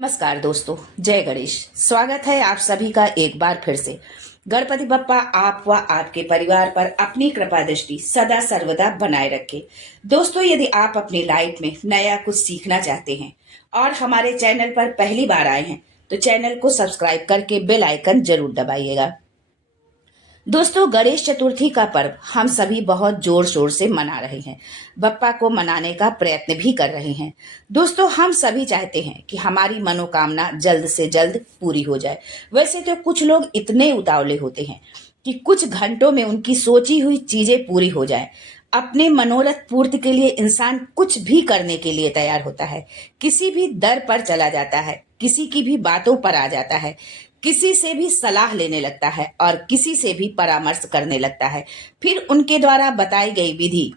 नमस्कार दोस्तों, जय गणेश। स्वागत है आप सभी का एक बार फिर से। गणपति बप्पा आप व आपके परिवार पर अपनी कृपा दृष्टि सदा सर्वदा बनाए रखे। दोस्तों, यदि आप अपनी लाइफ में नया कुछ सीखना चाहते हैं और हमारे चैनल पर पहली बार आए हैं तो चैनल को सब्सक्राइब करके बेल आइकन जरूर दबाइएगा। दोस्तों, गणेश चतुर्थी का पर्व हम सभी बहुत जोर शोर से मना रहे हैं। बप्पा को मनाने का प्रयत्न भी कर रहे हैं। दोस्तों, हम सभी चाहते हैं कि हमारी मनोकामना जल्द से जल्द पूरी हो जाए। वैसे तो कुछ लोग इतने उतावले होते हैं कि कुछ घंटों में उनकी सोची हुई चीजें पूरी हो जाए। अपने मनोरथ पूर्ति के लिए इंसान कुछ भी करने के लिए तैयार होता है। किसी भी दर पर चला जाता है, किसी की भी बातों पर आ जाता है, किसी से भी सलाह लेने लगता है और किसी से भी परामर्श करने लगता है। फिर उनके द्वारा बताई गई विधि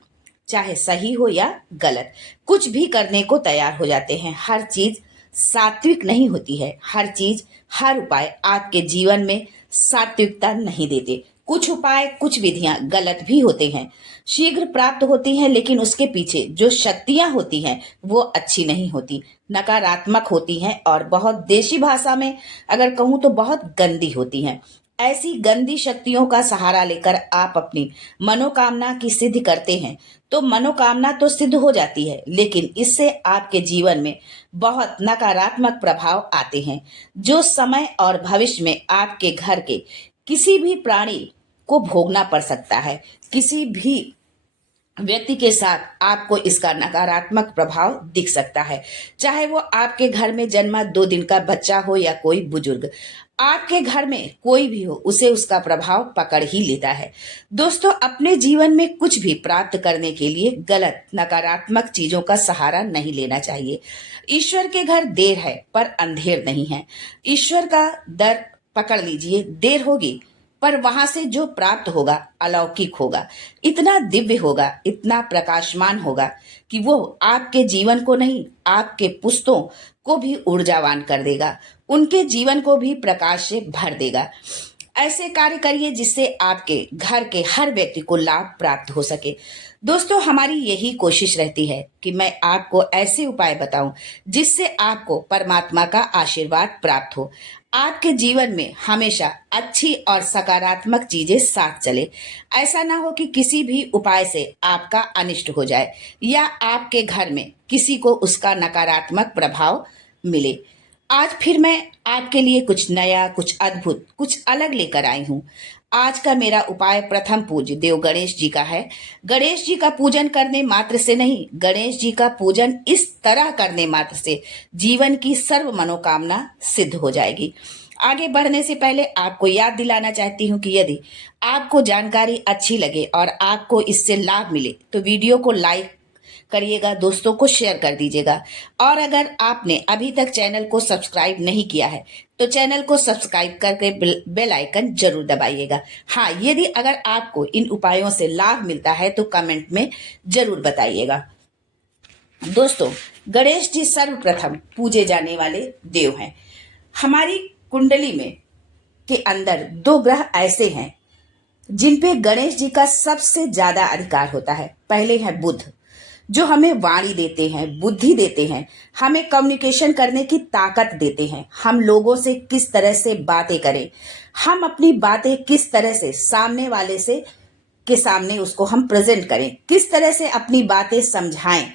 चाहे सही हो या गलत, कुछ भी करने को तैयार हो जाते हैं। हर चीज सात्विक नहीं होती है। हर चीज, हर उपाय आपके जीवन में सात्विकता नहीं देते। कुछ उपाय, कुछ विधियां गलत भी होते हैं, शीघ्र प्राप्त होती हैं, लेकिन उसके पीछे जो शक्तियां होती हैं वो अच्छी नहीं होती, नकारात्मक होती हैं और बहुत देशी भाषा में अगर कहूं तो बहुत गंदी होती हैं। ऐसी गंदी शक्तियों का सहारा लेकर आप अपनी मनोकामना की सिद्धि करते हैं तो मनोकामना तो सिद्ध हो जाती है, लेकिन इससे आपके जीवन में बहुत नकारात्मक प्रभाव आते हैं, जो समय और भविष्य में आपके घर के किसी भी प्राणी को भोगना पड़ सकता है। किसी भी व्यक्ति के साथ आपको इसका नकारात्मक प्रभाव दिख सकता है, चाहे वो आपके घर में जन्मा 2 दिन का बच्चा हो या कोई बुजुर्ग। आपके घर में कोई भी हो, उसे उसका प्रभाव पकड़ ही लेता है। दोस्तों, अपने जीवन में कुछ भी प्राप्त करने के लिए गलत नकारात्मक चीजों का सहारा नहीं लेना चाहिए। ईश्वर के घर देर है पर अंधेर नहीं है। ईश्वर का दर पकड़ लीजिए, देर होगी पर वहां से जो प्राप्त होगा अलौकिक होगा, इतना दिव्य होगा, इतना प्रकाशमान होगा कि वो आपके जीवन को नहीं, आपके पुस्तों को भी ऊर्जावान कर देगा, उनके जीवन को भी प्रकाश से भर देगा। ऐसे कार्य करिए जिससे आपके घर के हर व्यक्ति को लाभ प्राप्त हो सके। दोस्तों, हमारी यही कोशिश रहती है कि मैं आपको ऐसे उपाय बताऊं जिससे आपको परमात्मा का आशीर्वाद प्राप्त हो, आपके जीवन में हमेशा अच्छी और सकारात्मक चीजें साथ चले। ऐसा ना हो कि किसी भी उपाय से आपका अनिष्ट हो जाए या आपके घर में किसी को उसका नकारात्मक प्रभाव मिले। आज फिर मैं आपके लिए कुछ नया, कुछ अद्भुत, कुछ अलग लेकर आई हूँ। आज का मेरा उपाय प्रथम पूज्य देव गणेश जी का है। गणेश जी का पूजन करने मात्र से नहीं, गणेश जी का पूजन इस तरह करने मात्र से जीवन की सर्व मनोकामना सिद्ध हो जाएगी। आगे बढ़ने से पहले आपको याद दिलाना चाहती हूँ कि यदि आपको जानकारी अच्छी लगे और आपको इससे लाभ मिले तो वीडियो को लाइक करिएगा, दोस्तों को शेयर कर दीजिएगा। और अगर आपने अभी तक चैनल को सब्सक्राइब नहीं किया है तो चैनल को सब्सक्राइब करके बेल आइकन जरूर दबाइएगा। हाँ, यदि अगर आपको इन उपायों से लाभ मिलता है तो कमेंट में जरूर बताइएगा। दोस्तों, गणेश जी सर्वप्रथम पूजे जाने वाले देव हैं। हमारी कुंडली में के अंदर 2 ग्रह ऐसे हैं जिन पे गणेश जी का सबसे ज्यादा अधिकार होता है। पहले है बुध, जो हमें वाणी देते हैं, बुद्धि देते हैं, हमें कम्युनिकेशन करने की ताकत देते हैं। हम लोगों से किस तरह से बातें करें, हम अपनी बातें किस तरह से सामने वाले से के सामने उसको हम प्रेजेंट करें, किस तरह से अपनी बातें समझाएं,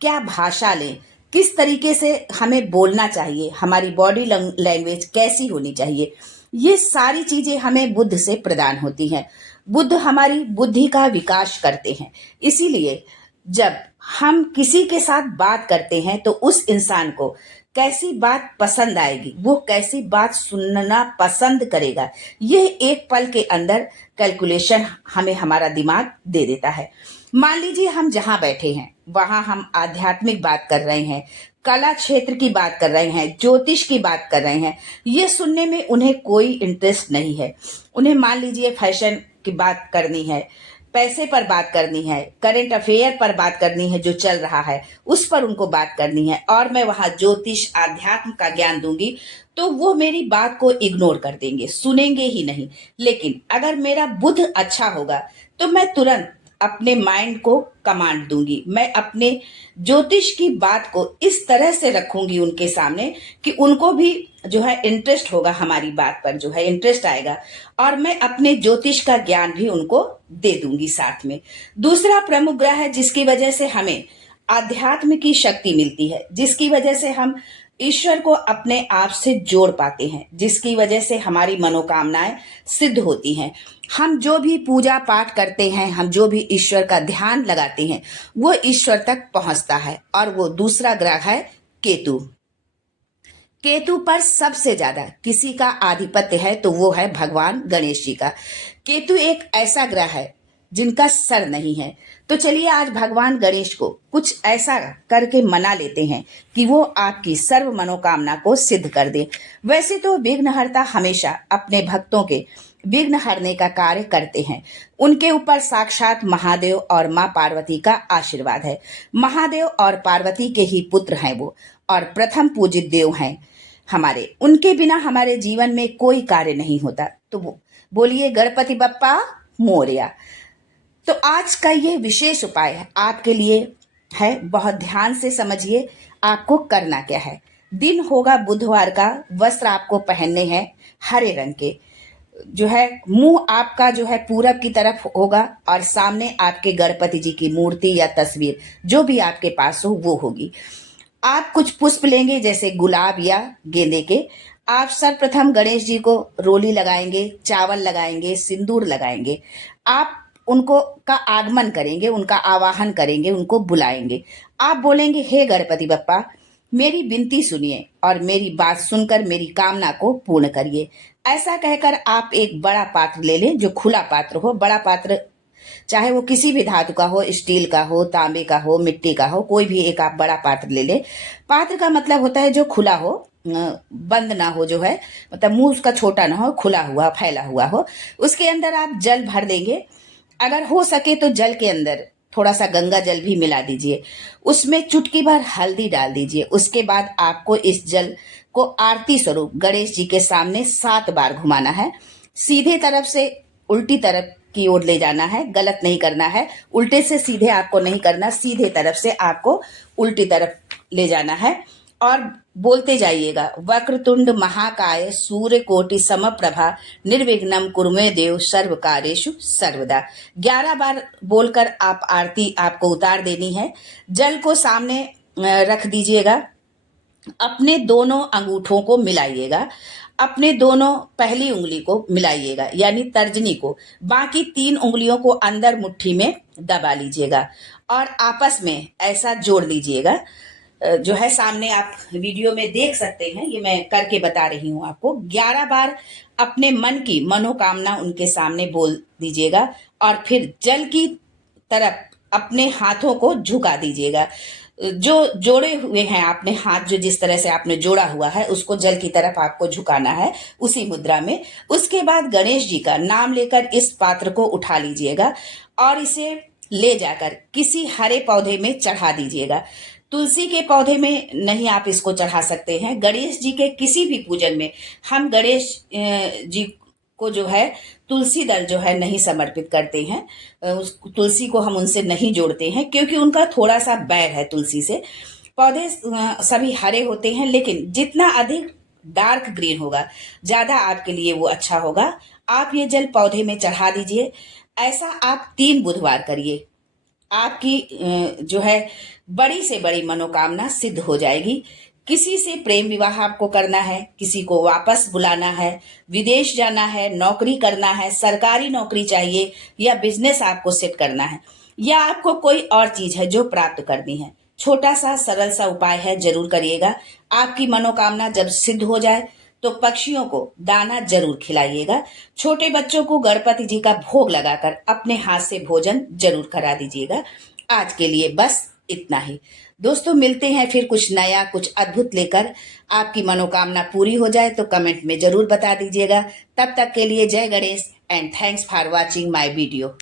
क्या भाषा लें, किस तरीके से हमें बोलना चाहिए, हमारी बॉडी लैंग्वेज कैसी होनी चाहिए, ये सारी चीजें हमें बुद्ध से प्रदान होती हैं। बुद्ध हमारी बुद्धि का विकास करते हैं। इसीलिए जब हम किसी के साथ बात करते हैं तो उस इंसान को कैसी बात पसंद आएगी, वो कैसी बात सुनना पसंद करेगा, यह एक पल के अंदर कैलकुलेशन हमें हमारा दिमाग दे देता है। मान लीजिए हम जहां बैठे हैं वहां हम आध्यात्मिक बात कर रहे हैं, कला क्षेत्र की बात कर रहे हैं, ज्योतिष की बात कर रहे हैं, ये सुनने में उन्हें कोई इंटरेस्ट नहीं है। उन्हें मान लीजिए फैशन की बात करनी है, पैसे पर बात करनी है, करंट अफेयर पर बात करनी है, जो चल रहा है उस पर उनको बात करनी है, और मैं वहां ज्योतिष आध्यात्म का ज्ञान दूंगी तो वो मेरी बात को इग्नोर कर देंगे, सुनेंगे ही नहीं। लेकिन अगर मेरा बुद्ध अच्छा होगा तो मैं तुरंत अपने माइंड को कमांड दूंगी। मैं अपने ज्योतिष की बात को इस तरह से रखूंगी उनके सामने कि उनको भी जो है इंटरेस्ट होगा, हमारी बात पर जो है इंटरेस्ट आएगा, और मैं अपने ज्योतिष का ज्ञान भी उनको दे दूंगी साथ में। दूसरा प्रमुख ग्रह है जिसकी वजह से हमें आध्यात्म की शक्ति मिलती है, जिसकी वजह से हम ईश्वर को अपने आप से जोड़ पाते हैं, जिसकी वजह से हमारी मनोकामनाएं सिद्ध होती हैं। हम जो भी पूजा पाठ करते हैं, हम जो भी ईश्वर का ध्यान लगाते हैं, वो ईश्वर तक पहुंचता है। और वो दूसरा ग्रह है केतु। केतु पर सबसे ज्यादा किसी का आधिपत्य है तो वो है भगवान गणेश जी का। केतु एक ऐसा ग्रह है जिनका सर नहीं है। तो चलिए आज भगवान गणेश को कुछ ऐसा करके मना लेते हैं कि वो आपकी सर्व मनोकामना को सिद्ध कर दे। वैसे तो विघ्नहर्ता हमेशा अपने भक्तों के विघ्न हरने का कार्य करते हैं। उनके ऊपर साक्षात महादेव और माँ पार्वती का आशीर्वाद है। महादेव और पार्वती के ही पुत्र हैं वो, और प्रथम पूजित देव हैं हमारे। उनके बिना हमारे जीवन में कोई कार्य नहीं होता। तो वो बोलिए गणपति बप्पा मोरया। तो आज का ये विशेष उपाय है आपके लिए है, बहुत ध्यान से समझिए आपको करना क्या है। दिन होगा बुधवार का, वस्त्र आपको पहनने हैं हरे रंग के, जो है मुंह आपका जो है पूरब की तरफ होगा, और सामने आपके गणपति जी की मूर्ति या तस्वीर जो भी आपके पास हो वो होगी। आप कुछ पुष्प लेंगे जैसे गुलाब या गेंदे के। आप सर्वप्रथम गणेश जी को रोली लगाएंगे, चावल लगाएंगे, सिंदूर लगाएंगे। आप उनको का आगमन करेंगे, उनका आवाहन करेंगे, उनको बुलाएंगे। आप बोलेंगे हे गणपति बप्पा, मेरी विनती सुनिए और मेरी बात सुनकर मेरी कामना को पूर्ण करिए। ऐसा कहकर आप एक बड़ा पात्र ले लें, जो खुला पात्र हो। बड़ा पात्र चाहे वो किसी भी धातु का हो, स्टील का हो, तांबे का हो, मिट्टी का हो, कोई भी एक आप बड़ा पात्र ले लें। पात्र का मतलब होता है जो खुला हो, बंद ना हो, जो है मतलब मुंह उसका छोटा ना हो, खुला हुआ फैला हुआ हो। उसके अंदर आप जल भर देंगे। अगर हो सके तो जल के अंदर थोड़ा सा गंगा जल भी मिला दीजिए। उसमें चुटकी भर हल्दी डाल दीजिए। उसके बाद आपको इस जल को आरती स्वरूप गणेश जी के सामने 7 बार घुमाना है। सीधे तरफ से उल्टी तरफ की ओर ले जाना है, गलत नहीं करना है। उल्टे से सीधे आपको नहीं करना, सीधे तरफ से आपको उल्टी तरफ ले जाना है। और बोलते जाइएगा वक्रतुंड महाकाय सूर्य कोटि समप्रभा निर्विघ्नम कुरुमे देव सर्व कार्येषु सर्वदा। 11 बार बोलकर आप आरती आपको उतार देनी है। जल को सामने रख दीजिएगा। अपने दोनों अंगूठों को मिलाइएगा। अपने दोनों पहली उंगली को मिलाइएगा यानी तर्जनी को। बाकी 3 उंगलियों को अंदर मुट्ठी में दबा लीजिएगा और आपस में ऐसा जोड़ लीजिएगा। जो है सामने आप वीडियो में देख सकते हैं, ये मैं करके बता रही हूं आपको। 11 बार अपने मन की मनोकामना उनके सामने बोल दीजिएगा और फिर जल की तरफ अपने हाथों को झुका दीजिएगा। जो जोड़े हुए हैं आपने हाथ, जो जिस तरह से आपने जोड़ा हुआ है उसको जल की तरफ आपको झुकाना है उसी मुद्रा में। उसके बाद गणेश जी का नाम लेकर इस पात्र को उठा लीजिएगा और इसे ले जाकर किसी हरे पौधे में चढ़ा दीजिएगा। तुलसी के पौधे में नहीं आप इसको चढ़ा सकते हैं। गणेश जी के किसी भी पूजन में हम गणेश जी को जो है तुलसी दल जो है नहीं समर्पित करते हैं। उस तुलसी को हम उनसे नहीं जोड़ते हैं क्योंकि उनका थोड़ा सा बैर है तुलसी से। पौधे सभी हरे होते हैं, लेकिन जितना अधिक डार्क ग्रीन होगा ज्यादा आपके लिए वो अच्छा होगा। आप ये जल पौधे में चढ़ा दीजिए। ऐसा आप 3 बुधवार करिए। आपकी जो है बड़ी से बड़ी मनोकामना सिद्ध हो जाएगी। किसी से प्रेम विवाह आपको करना है, किसी को वापस बुलाना है, विदेश जाना है, नौकरी करना है, सरकारी नौकरी चाहिए या बिजनेस आपको सेट करना है, या आपको कोई और चीज है जो प्राप्त करनी है। छोटा सा सरल सा उपाय है, जरूर करिएगा। आपकी मनोकामना जब सिद्ध हो जाए तो पक्षियों को दाना जरूर खिलाइएगा। छोटे बच्चों को गणपति जी का भोग लगाकर अपने हाथ से भोजन जरूर करा दीजिएगा। आज के लिए बस इतना ही दोस्तों, मिलते हैं फिर कुछ नया कुछ अद्भुत लेकर। आपकी मनोकामना पूरी हो जाए तो कमेंट में जरूर बता दीजिएगा। तब तक के लिए जय Ganesh and thanks for watching my video.